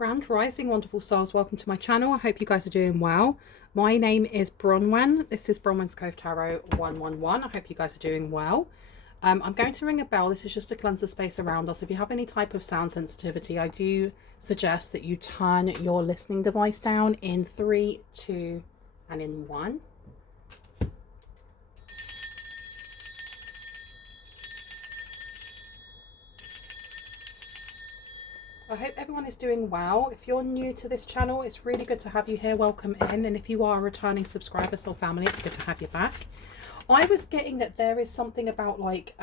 Grand Rising, wonderful souls. Welcome to my channel. I hope you guys are doing well. My name is Bronwen. This is Bronwen's Cove Tarot 111. I hope you guys are doing well. I'm going to ring a bell. This is just to cleanse the space around us. If you have any type of sound sensitivity, I do suggest that you turn your listening device down in 3, 2, and in 1. I hope everyone is doing well. If you're new to this channel, it's really good to have you here. Welcome in. And if you are a returning subscriber or family, it's good to have you back. I was getting that there is something about like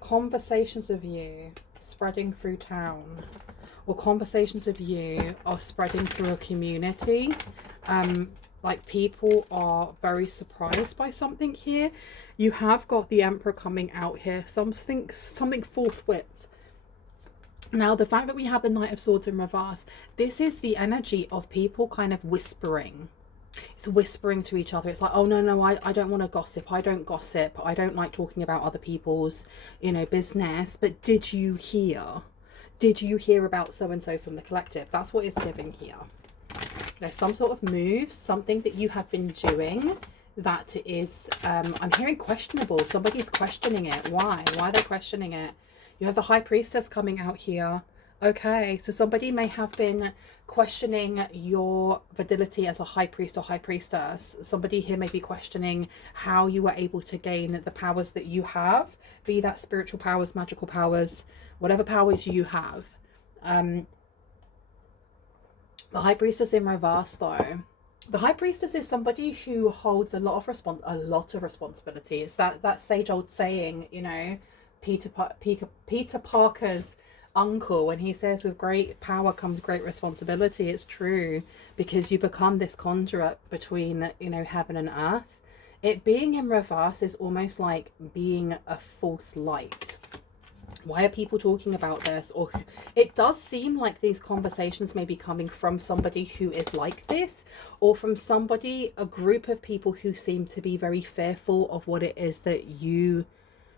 conversations of you spreading through town, or conversations of you are spreading through a community. Like people are very surprised by something here. You have got the Emperor coming out here, something forthwith. Now, the fact that we have the Knight of Swords in reverse, this is the energy of people kind of whispering. It's whispering to each other. It's like, oh, no, I don't want to gossip. I don't gossip. I don't like talking about other people's, business. But did you hear? Did you hear about so-and-so from the collective? That's what it's giving here. There's some sort of move, something that you have been doing that is, I'm hearing questionable. Somebody's questioning it. Why? Why are they questioning it? You have the High Priestess coming out here. Okay, so somebody may have been questioning your validity as a High Priest or High Priestess. Somebody here may be questioning how you were able to gain the powers that you have, be that spiritual powers, magical powers, whatever powers you have. The High Priestess in reverse, though. The High Priestess is somebody who holds a lot of responsibility. It's that sage old saying, Peter Parker's uncle, when he says with great power comes great responsibility. It's true, because you become this conduit between heaven and earth. It being in reverse is almost like being a false light. Why are people talking about this? Or it does seem like these conversations may be coming from somebody who is like this, or from somebody, a group of people who seem to be very fearful of what it is that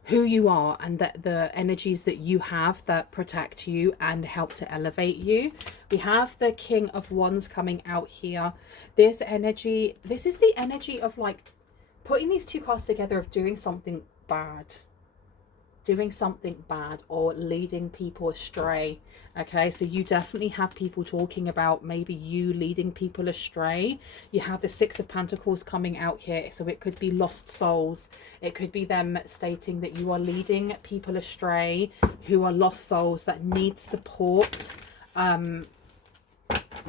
who you are, and that the energies that you have that protect you and help to elevate you. We have the King of Wands coming out here. This energy, this is the energy of like putting these two cards together, of doing something bad or leading people astray. Okay, so you definitely have people talking about maybe you leading people astray. You have the Six of Pentacles coming out here, so it could be lost souls. It could be them stating that you are leading people astray who are lost souls that need support.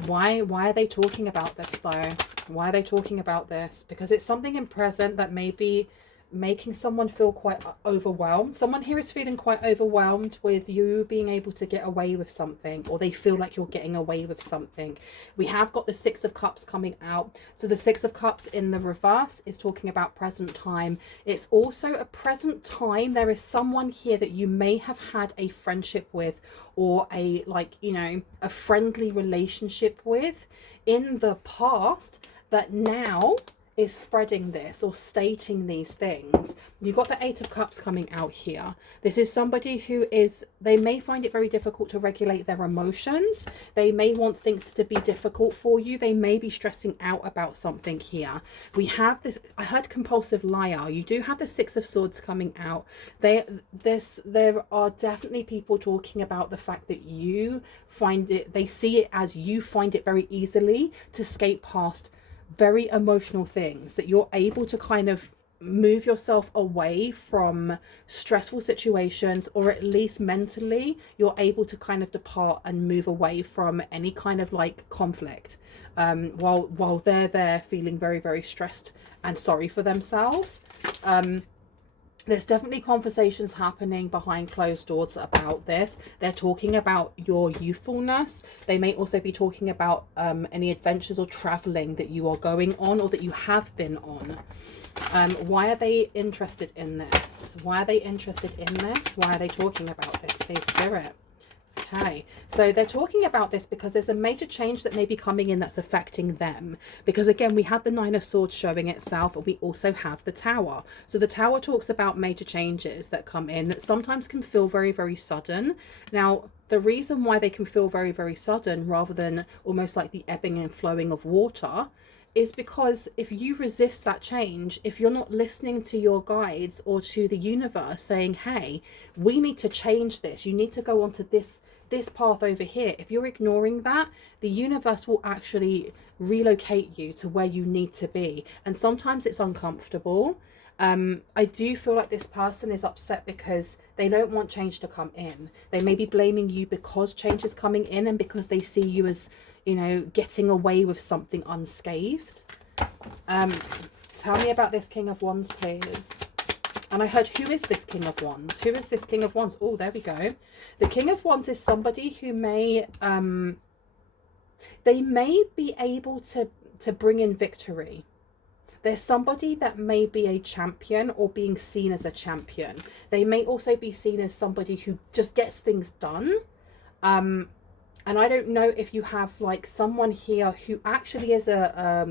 Why are they talking about this though? Why are they talking about this? Because it's something in present that may be making someone feel quite overwhelmed. Someone here is feeling quite overwhelmed with you being able to get away with something, or they feel like you're getting away with something. We have got the Six of Cups coming out. So the Six of Cups in the reverse is talking about present time. It's also a present time. There is someone here that you may have had a friendship with, or a a friendly relationship with in the past, that now is spreading this or stating these things. You've got the Eight of Cups coming out here. This is somebody who they may find it very difficult to regulate their emotions. They may want things to be difficult for you. They may be stressing out about something here. We have this, I heard compulsive liar. You do have the Six of Swords coming out. There are definitely people talking about the fact that you find it, they see it as you find it very easily to skate past very emotional things, that you're able to kind of move yourself away from stressful situations, or at least mentally you're able to kind of depart and move away from any kind of like conflict, while they're there feeling very, very stressed and sorry for themselves. There's definitely conversations happening behind closed doors about this. They're talking about your youthfulness. They may also be talking about any adventures or traveling that you are going on, or that you have been on. Why are they interested in this? Why are they interested in this? Why are they talking about this? Please, Spirit. Okay, so they're talking about this because there's a major change that may be coming in that's affecting them. Because again, we had the Nine of Swords showing itself, and we also have the Tower. So the Tower talks about major changes that come in that sometimes can feel very, very sudden. Now, the reason why they can feel very, very sudden rather than almost like the ebbing and flowing of water is because if you resist that change, if you're not listening to your guides or to the universe saying, hey, we need to change this, you need to go onto this path over here, if you're ignoring that, the universe will actually relocate you to where you need to be. And sometimes it's uncomfortable. I do feel like this person is upset because they don't want change to come in. They may be blaming you because change is coming in and because they see you as, you know, getting away with something unscathed. Tell me about this King of Wands, please. And I heard, who is this King of Wands? Who is this King of Wands? Oh, there we go. The King of Wands is somebody who may, they may be able to bring in victory. There's somebody that may be a champion or being seen as a champion. They may also be seen as somebody who just gets things done. And I don't know if you have like someone here who actually is a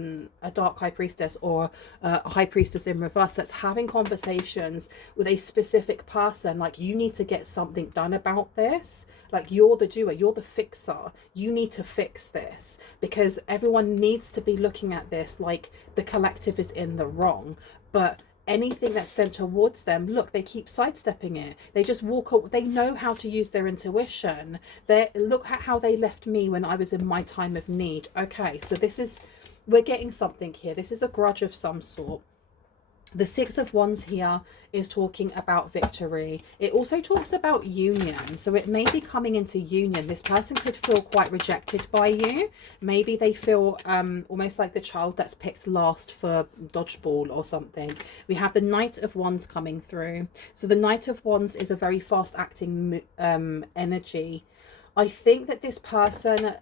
dark high priestess or a high priestess in reverse that's having conversations with a specific person. Like, you need to get something done about this. Like, you're the doer, you're the fixer. You need to fix this because everyone needs to be looking at this like the collective is in the wrong. But anything that's sent towards them, look, they keep sidestepping it. They just walk up. They know how to use their intuition. Look at how they left me when I was in my time of need. Okay, so this is, we're getting something here. This is a grudge of some sort. The Six of Wands here is talking about victory. It also talks about union. So it may be coming into union. This person could feel quite rejected by you. Maybe they feel almost like the child that's picked last for dodgeball or something. We have the Knight of Wands coming through. So the Knight of Wands is a very fast acting energy. I think that this person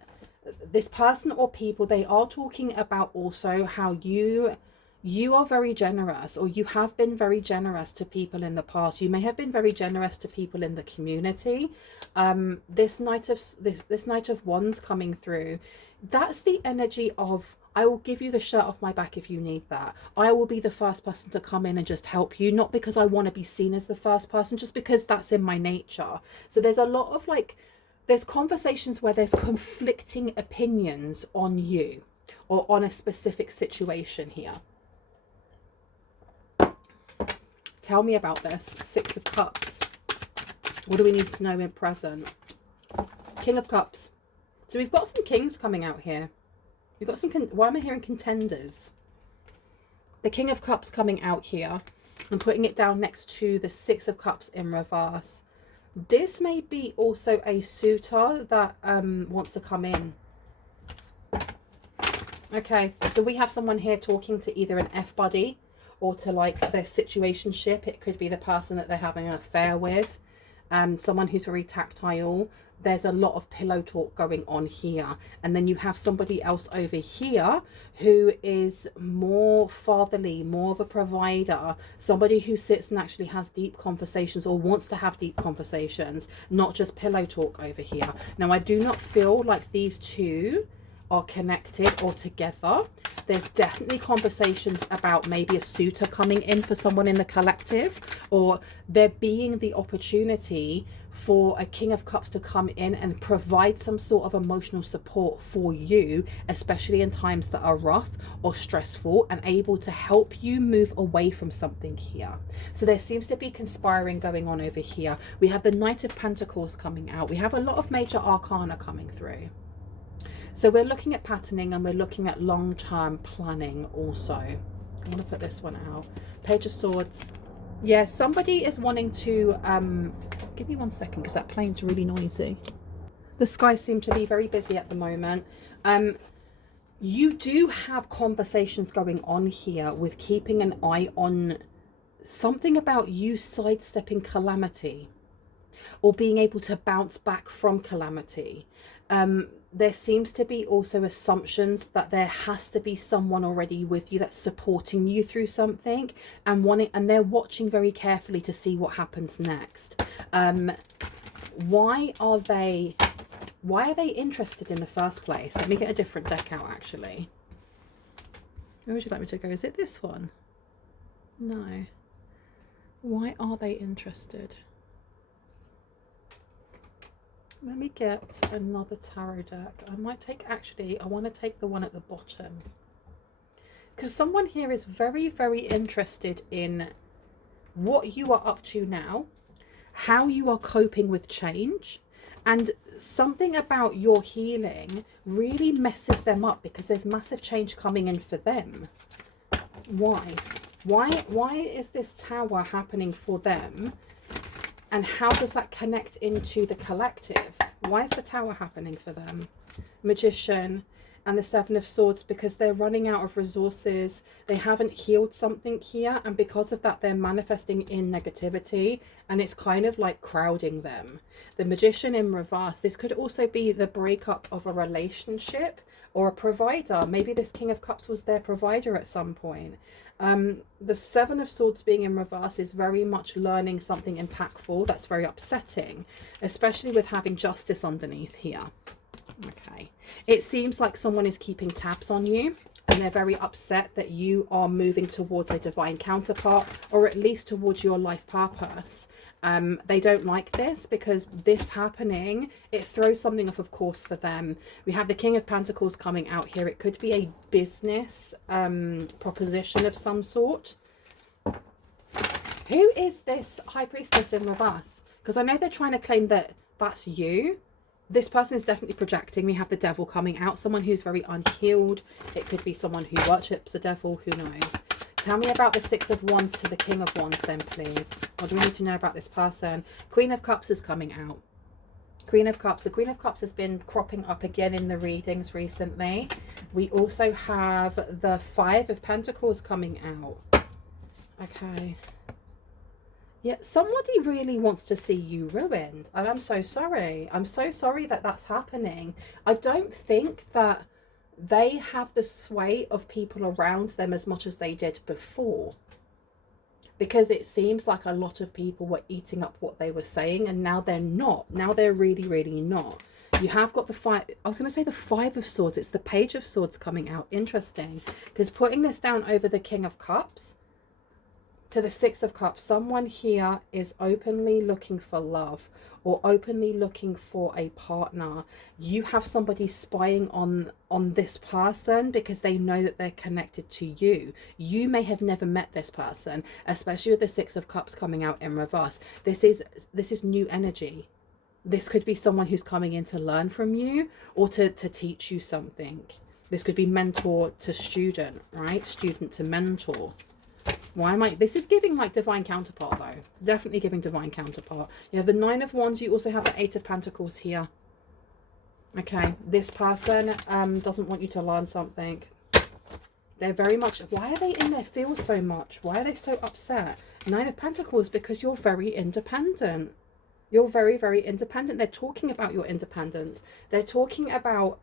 or people, they are talking about also how you are very generous, or you have been very generous to people in the past. You may have been very generous to people in the community. This Knight of Wands coming through, that's the energy of, I will give you the shirt off my back if you need that. I will be the first person to come in and just help you, not because I want to be seen as the first person, just because that's in my nature. So there's a lot of like, there's conversations where there's conflicting opinions on you or on a specific situation here. Tell me about this. Six of Cups. What do we need to know in present? King of Cups. So we've got some kings coming out here. We've got some, why am I hearing contenders? The King of Cups coming out here. I'm putting it down next to the Six of Cups in reverse. This may be also a suitor that wants to come in. Okay, so we have someone here talking to either an F-buddy or to like their situationship. It could be the person that they're having an affair with, someone who's very tactile. There's a lot of pillow talk going on here. And then you have somebody else over here who is more fatherly, more of a provider, somebody who sits and actually has deep conversations or wants to have deep conversations, not just pillow talk over here. Now, I do not feel like these two are connected or together. There's definitely conversations about maybe a suitor coming in for someone in the collective, or there being the opportunity for a King of Cups to come in and provide some sort of emotional support for you, especially in times that are rough or stressful, and able to help you move away from something here. So there seems to be conspiring going on over here. We have the Knight of Pentacles coming out. We have a lot of major arcana coming through. So we're looking at patterning and we're looking at long-term planning also. I'm going to put this one out. Page of Swords. Yeah, somebody is wanting to... give me 1 second because that plane's really noisy. The skies seem to be very busy at the moment. You do have conversations going on here with keeping an eye on something about you sidestepping calamity or being able to bounce back from calamity. There seems to be also assumptions that there has to be someone already with you that's supporting you through something and they're watching very carefully to see what happens next. Why are they Why are they interested in the first place? Let me get a different deck out, actually. Where would you like me to go? Is it this one? No. Why are they interested? Let me get another tarot deck. I might take, actually, I want to take the one at the bottom. Because someone here is very, very interested in what you are up to now, how you are coping with change, and something about your healing really messes them up because there's massive change coming in for them. Why? Why is this tower happening for them? And how does that connect into the collective? Why is the tower happening for them? Magician and the Seven of Swords, because they're running out of resources. They haven't healed something here, and because of that they're manifesting in negativity, and it's kind of like crowding them. The Magician in reverse, this could also be the breakup of a relationship or a provider. Maybe this King of Cups was their provider at some point. The Seven of Swords being in reverse is very much learning something impactful. That's very upsetting, especially with having justice underneath here. Okay, it seems like someone is keeping tabs on you, and they're very upset that you are moving towards a divine counterpart, or at least towards your life purpose. They don't like this because this happening, it throws something off of course for them. We have the King of Pentacles coming out here. It could be a business proposition of some sort. Who is this High Priestess in reverse? Because I know they're trying to claim that that's you. This person is definitely projecting. We have the Devil coming out, someone who's very unhealed. It could be someone who worships the devil, who knows. Tell me about the Six of Wands to the King of Wands then, please. What do we need to know about this person? Queen of Cups is coming out. Queen of Cups. The Queen of Cups has been cropping up again in the readings recently. We also have the Five of Pentacles coming out. Okay. Yeah, somebody really wants to see you ruined, and I'm so sorry. I'm so sorry that that's happening. I don't think that they have the sway of people around them as much as they did before, because it seems like a lot of people were eating up what they were saying, and now they're not. Now they're really, really not. You have got the five, I was going to say the Five of Swords. It's the Page of Swords coming out. Interesting, because putting this down over the King of Cups to the Six of Cups, someone here is openly looking for love or openly looking for a partner. You have somebody spying on this person because they know that they're connected to you. You may have never met this person, especially with the Six of Cups coming out in reverse. This is new energy. This could be someone who's coming in to learn from you or to teach you something. This could be mentor to student, right? Student to mentor. Why am I, this is giving like divine counterpart though. Definitely giving divine counterpart. You have the Nine of Wands. You also have the Eight of Pentacles here. Okay, this person doesn't want you to learn something. They're very much, why are they in their feels so much? Why are they so upset? Nine of Pentacles, because you're very independent. You're very, very independent. They're talking about your independence. They're talking about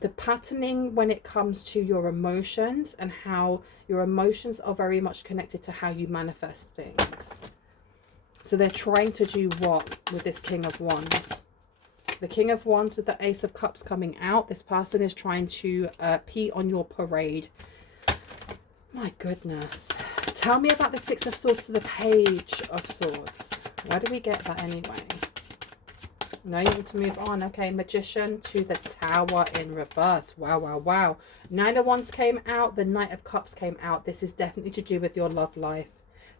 the patterning when it comes to your emotions, and how your emotions are very much connected to how you manifest things. So they're trying to do what with this King of Wands? The King of Wands with the Ace of Cups coming out. This person is trying to pee on your parade. My goodness. Tell me about the Six of Swords to the Page of Swords. Why do we get that anyway? No, you need to move on. Okay, Magician to the Tower in reverse. Wow, wow, wow. Nine of Wands came out. The Knight of Cups came out. This is definitely to do with your love life.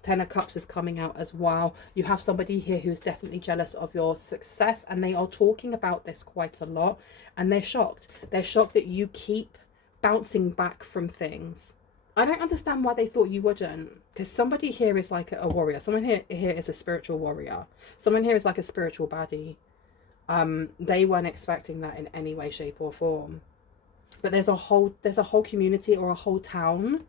Ten of Cups is coming out as well. You have somebody here who's definitely jealous of your success, and they are talking about this quite a lot, and they're shocked. They're shocked that you keep bouncing back from things. I don't understand why they thought you wouldn't, because somebody here is like a warrior. Someone here is a spiritual warrior. Someone here is like a spiritual baddie. They weren't expecting that in any way, shape or form. But there's a whole community or a whole town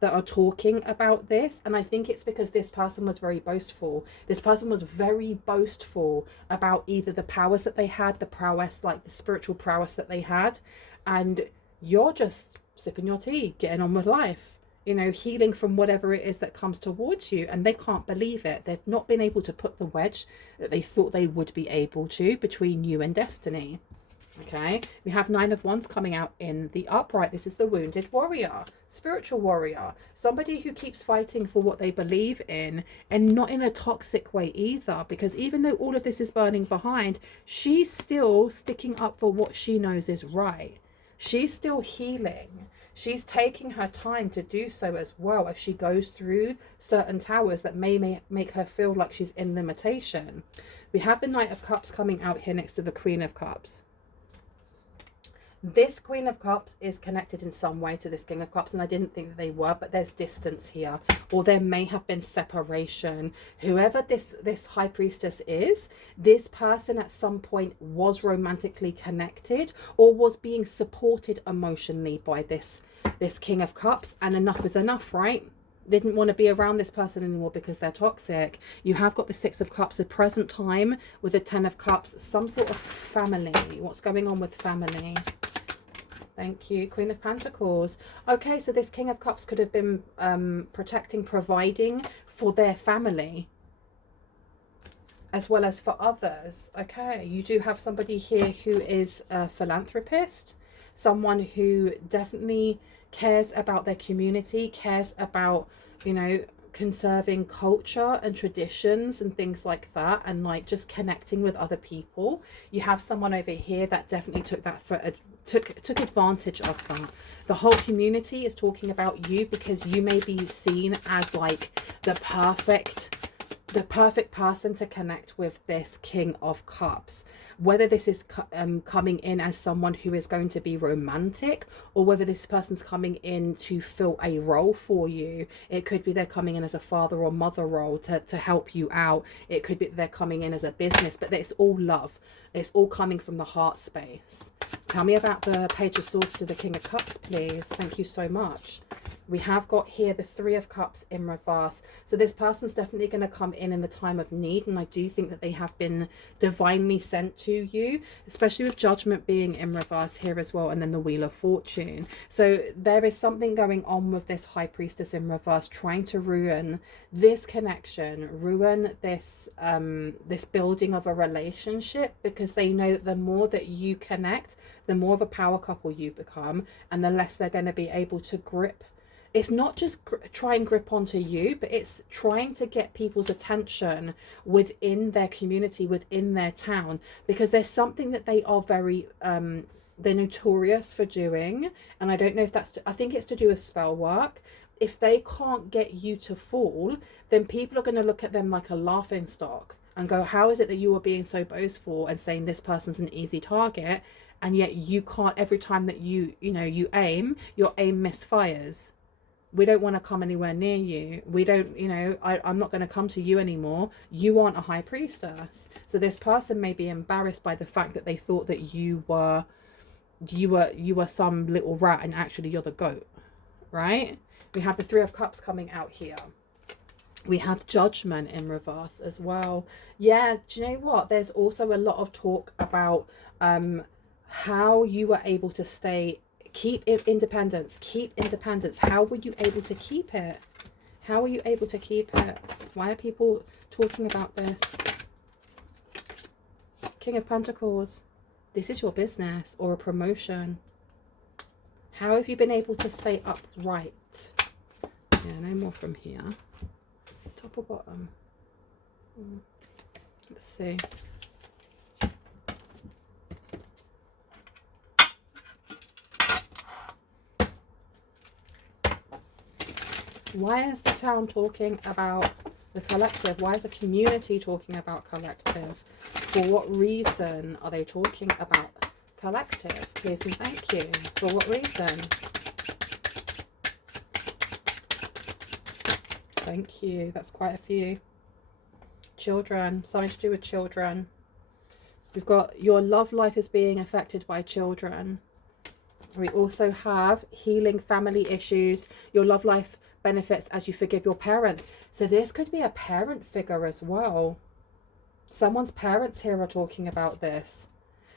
that are talking about this, and I think it's because this person was very boastful. This person was very boastful about either the powers that they had, the prowess, like the spiritual prowess that they had, and you're just sipping your tea, getting on with life. you know, healing from whatever it is that comes towards you, and they can't believe it. They've not been able to put the wedge that they thought they would be able to between you and destiny. Okay, we have Nine of Wands coming out in the upright. This is the wounded warrior, spiritual warrior, somebody who keeps fighting for what they believe in, and not in a toxic way either, because even though all of this is burning behind, she's still sticking up for what she knows is right. She's still healing. She's taking her time to do so, as well as she goes through certain towers that may make her feel like she's in limitation. We have the Knight of Cups coming out here next to the Queen of Cups. This Queen of Cups is connected in some way to this King of Cups, and I didn't think that they were, but there's distance here, or there may have been separation. Whoever this High Priestess is, this person at some point was romantically connected or was being supported emotionally by this King of Cups, and enough is enough, right? Didn't want to be around this person anymore because they're toxic. You have got the Six of Cups, a present time with the Ten of Cups, some sort of family. What's going on with family? Thank you. Queen of Pentacles. Okay, so this King of Cups could have been protecting, providing for their family as well as for others. Okay, you do have somebody here who is a philanthropist, someone who definitely cares about their community, cares about, you know, conserving culture and traditions and things like that, and like just connecting with other people. You have someone over here that definitely took that for a took advantage of that. The whole community is talking about you because you may be seen as like the perfect person to connect with this King of Cups. Whether this is coming in as someone who is going to be romantic, or whether this person's coming in to fill a role for you. It could be they're coming in as a father or mother role to help you out. It could be they're coming in as a business, but it's all love. It's all coming from the heart space. Tell me about the Page of Swords to the King of Cups, please. Thank you so much. We have got here the Three of Cups in reverse. So this person's definitely going to come in the time of need. And I do think that they have been divinely sent to you, especially with Judgment being in reverse here as well. And then the Wheel of Fortune. So there is something going on with this High Priestess in reverse, trying to ruin this connection, ruin this, this building of a relationship, because they know that the more that you connect, the more of a power couple you become, and the less they're going to be able to grip. It's not just try and grip onto you, but it's trying to get people's attention within their community, within their town, because there's something that they are very, they're notorious for doing. And I don't know if that's, I think it's to do with spell work. If they can't get you to fall, then people are going to look at them like a laughing stock and go, how is it that you are being so boastful and saying this person's an easy target? And yet you can't, every time that you aim, your aim misfires. We don't want to come anywhere near you. We don't, I'm not going to come to you anymore. You aren't a High Priestess. So this person may be embarrassed by the fact that they thought that you were some little rat, and actually you're the goat, right? We have the Three of Cups coming out here. We have Judgment in reverse as well. Yeah, do you know what? There's also a lot of talk about how you were able to keep independence. How were you able to keep it? How are you able to keep it? Why are people talking about this? King of Pentacles. This is your business or a promotion. How have you been able to stay upright? Yeah, no more from here. Top or bottom? Let's see. Why is the town talking about the collective? Why is the community talking about collective? For what reason are they talking about collective? Please and thank you. For what reason? Thank you. That's quite a few. Children. Something to do with children. We've got your love life is being affected by children. We also have healing family issues. Your love life benefits as you forgive your parents. So this could be a parent figure as well. Someone's parents here are talking about this.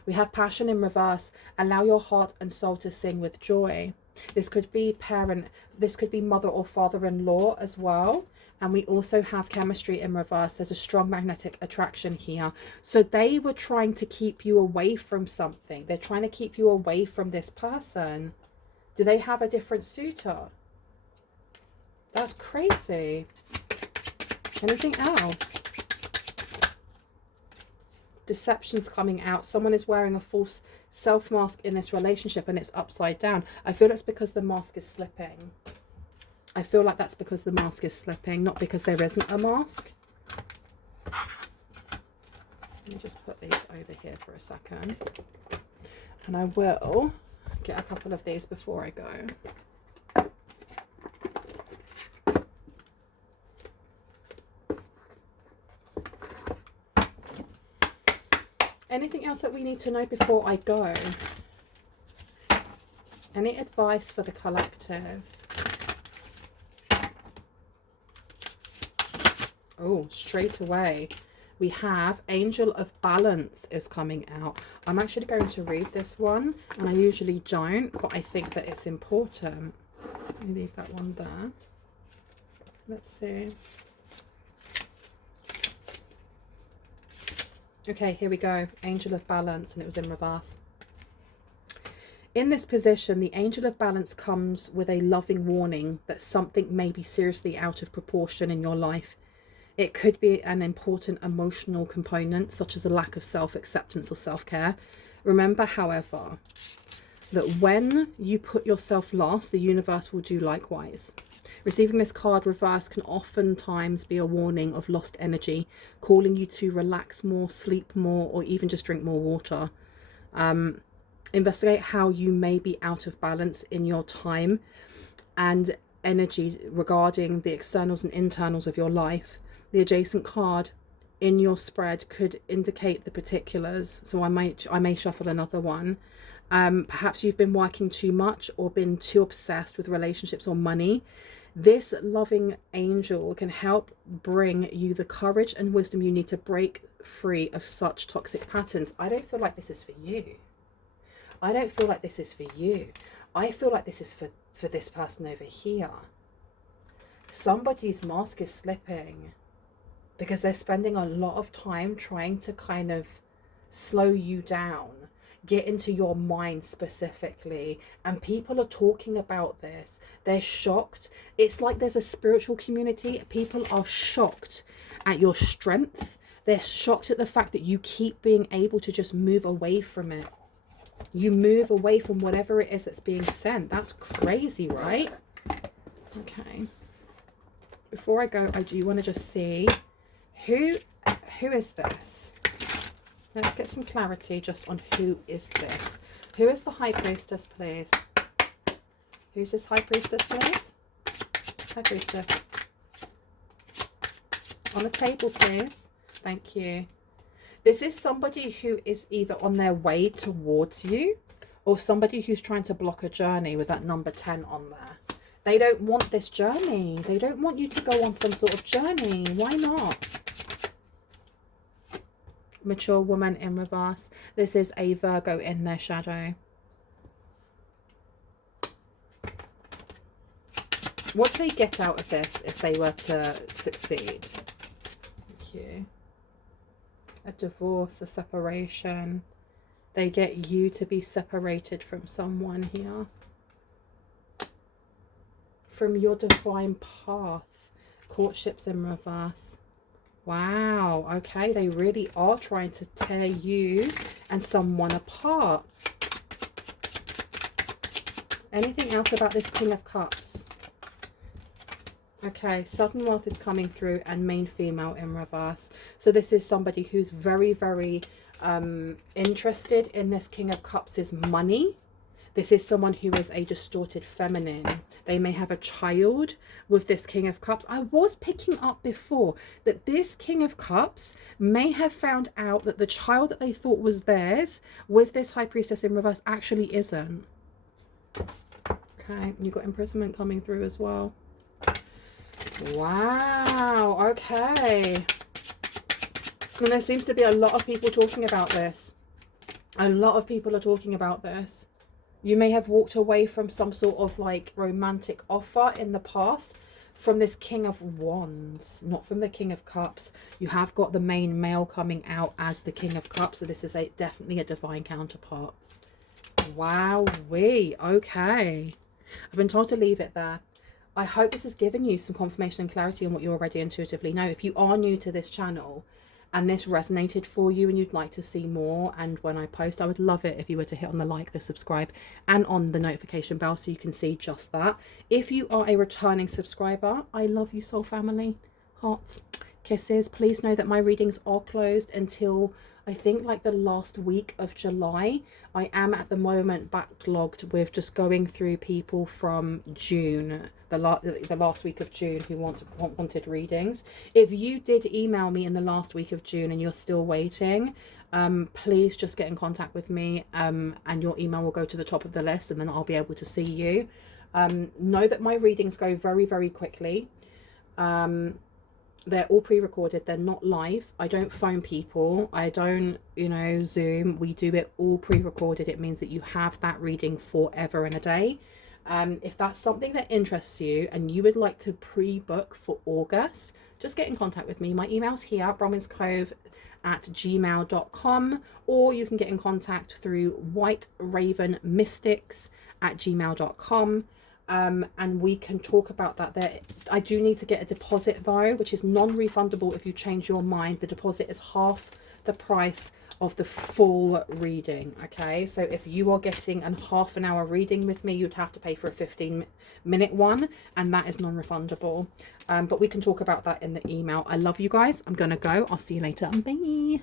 We have passion in reverse. Allow your heart and soul to sing with joy. This could be parent, this could be mother or father-in-law as well. And we also have chemistry in reverse. There's a strong magnetic attraction here. So they were trying to keep you away from something. They're trying to keep you away from this person. Do they have a different suitor? That's crazy. Anything else? Deception's coming out. Someone is wearing a false self mask in this relationship and it's upside down. I feel it's because the mask is slipping. I feel like that's because the mask is slipping, not because there isn't a mask. Let me just put these over here for a second. And I will get a couple of these before I go. Anything else that we need to know before I go? Any advice for the collective? Oh, straight away we have Angel of Balance is coming out. I'm actually going to read this one, and I usually don't, but I think that it's important. Let me leave that one there. Let's see. Okay, here we go. Angel of Balance, and it was in reverse. In this position, the Angel of Balance comes with a loving warning that something may be seriously out of proportion in your life. It could be an important emotional component, such as a lack of self-acceptance or self-care. Remember, however, that when you put yourself last, the universe will do likewise. Receiving this card reverse can oftentimes be a warning of lost energy, calling you to relax more, sleep more, or even just drink more water. Investigate how you may be out of balance in your time and energy regarding the externals and internals of your life. The adjacent card in your spread could indicate the particulars, so I may shuffle another one. Perhaps you've been working too much or been too obsessed with relationships or money. This loving angel can help bring you the courage and wisdom you need to break free of such toxic patterns. I don't feel like this is for you. I don't feel like this is for you. I feel like this is for this person over here. Somebody's mask is slipping because they're spending a lot of time trying to kind of slow you down, get into your mind specifically, and people are talking about this. They're shocked. It's like there's a spiritual community. People are shocked at your strength. They're shocked at the fact that you keep being able to just move away from it. You move away from whatever it is that's being sent. That's crazy, right? Okay. Before I go, I do want to just see who is this? Let's get some clarity just on who is this. Who is the High Priestess, please? Who's this High Priestess, please? High Priestess. On the table, please. Thank you. This is somebody who is either on their way towards you or somebody who's trying to block a journey with that number 10 on there. They don't want this journey. They don't want you to go on some sort of journey. Why not? Mature woman in reverse. This is a Virgo in their shadow. What do they get out of this if they were to succeed? Thank you. A divorce, a separation. They get you to be separated from someone here. From your divine path. Courtships in reverse. Wow, okay, they really are trying to tear you and someone apart. Anything else about this King of Cups? Okay, sudden wealth is coming through and main female in reverse. So this is somebody who's very, very interested in this King of Cups' money. This is someone who is a distorted feminine. They may have a child with this King of Cups. I was picking up before that this King of Cups may have found out that the child that they thought was theirs with this High Priestess in reverse actually isn't. Okay, you've got imprisonment coming through as well. Wow, okay. And there seems to be a lot of people talking about this. A lot of people are talking about this. You may have walked away from some sort of like romantic offer in the past from this King of Wands, not from the King of Cups. You have got the main male coming out as the King of Cups, so this is definitely a divine counterpart. Wowee. Okay. I've been told to leave it there. I hope this has given you some confirmation and clarity on what you already intuitively know. If you are new to this channel and this resonated for you and you'd like to see more, and when I post, I would love it if you were to hit on the like, the subscribe, and on the notification bell so you can see just that. If you are a returning subscriber, I love you, soul family. Hearts, kisses. Please know that my readings are closed until I think like the last week of July. I am at the moment backlogged with just going through people from June, the last week of June, who wanted readings. If you did email me in the last week of June and you're still waiting, please just get in contact with me, and your email will go to the top of the list, and then I'll be able to see you. Know that my readings go very, very quickly. They're all pre-recorded, they're not live. I don't phone people, I don't, you know, Zoom. We do it all pre-recorded. It means that you have that reading forever and a day. If that's something that interests you and you would like to pre-book for August, just get in contact with me. My email's here, bromwinscove@gmail.com, or you can get in contact through whiteravenmystics@gmail.com. And we can talk about that there. I do need to get a deposit though, which is non-refundable if you change your mind. The deposit is half the price of the full reading. Okay, so if you are getting a half an hour reading with me, you'd have to pay for a 15-minute one, and that is non-refundable. But we can talk about that in the email. I love you guys. I'm gonna go. I'll see you later. Bye.